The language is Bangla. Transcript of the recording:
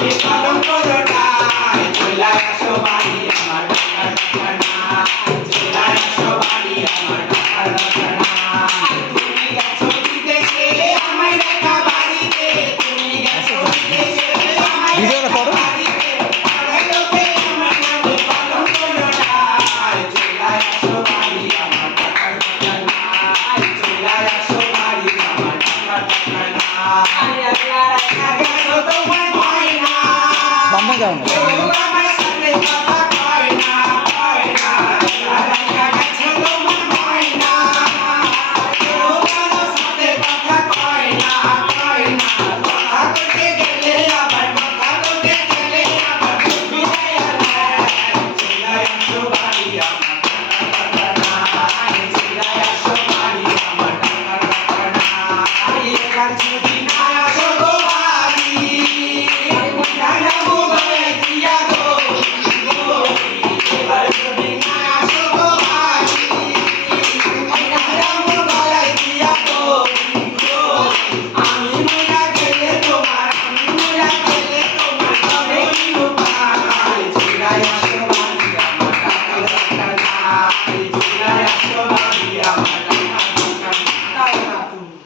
তুমি পালন করো না চলে আসো বাড়ি আমার ঢাকা না চলে আসো বাড়ি আমার ঢাকা না তুমি গেছো বিদেশে আমায় রেখা বাড়িতে তুমি গেছো বিদেশে আমায় রেখা বাড়িতে আরে লোকে আমার নামে পালন করো না চলে আসো বাড়ি আমার ঢাকা না চলে আসো বাড়ি আমার ঢাকা না আরে আল্লাহ রাখা গেছো তোমার ময়না সামনে যাও না